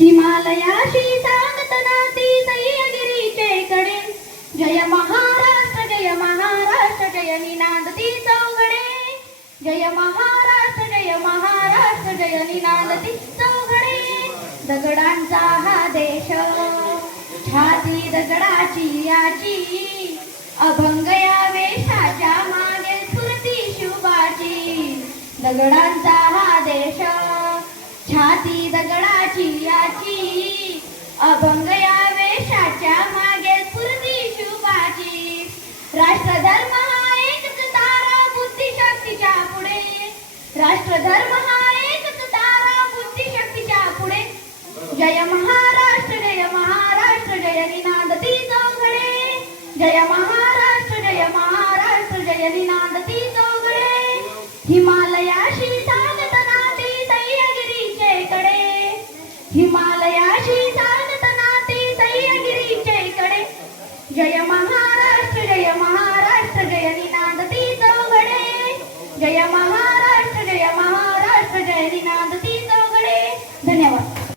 हिमालयाशी सांगत नाती सह्यागिरीचे कडे. जय महाराष्ट्र जय महाराष्ट्र जय निनादती चौघडे. जय महाराष्ट्र जय महाराष्ट्र जय निनादती चौघडे. दगडांचा हा देश छाती दगडाची याची. अभंग या वेशाच्या मागे स्फुरती शिवबाची. दगडांचा हा देश छाती दगडाची याची. अभंग या वेशाच्या मागे स्फुरती शिवबाची. राष्ट्रधर्म हा एकच तारा बुद्धिशक्तीच्या पुढे. राष्ट्रधर्म हा एकच तारा बुद्धिशक्तीच्या पुढे. जय महाराष्ट्र जय महाराष्ट्र जय निनादती चौघडे. जय महाराष्ट्र जय महाराष्ट्र जय निनादती चौघडे. हिमालयाशी सांगत नाती सह्यागिरीचे कडे. हिमालयाशी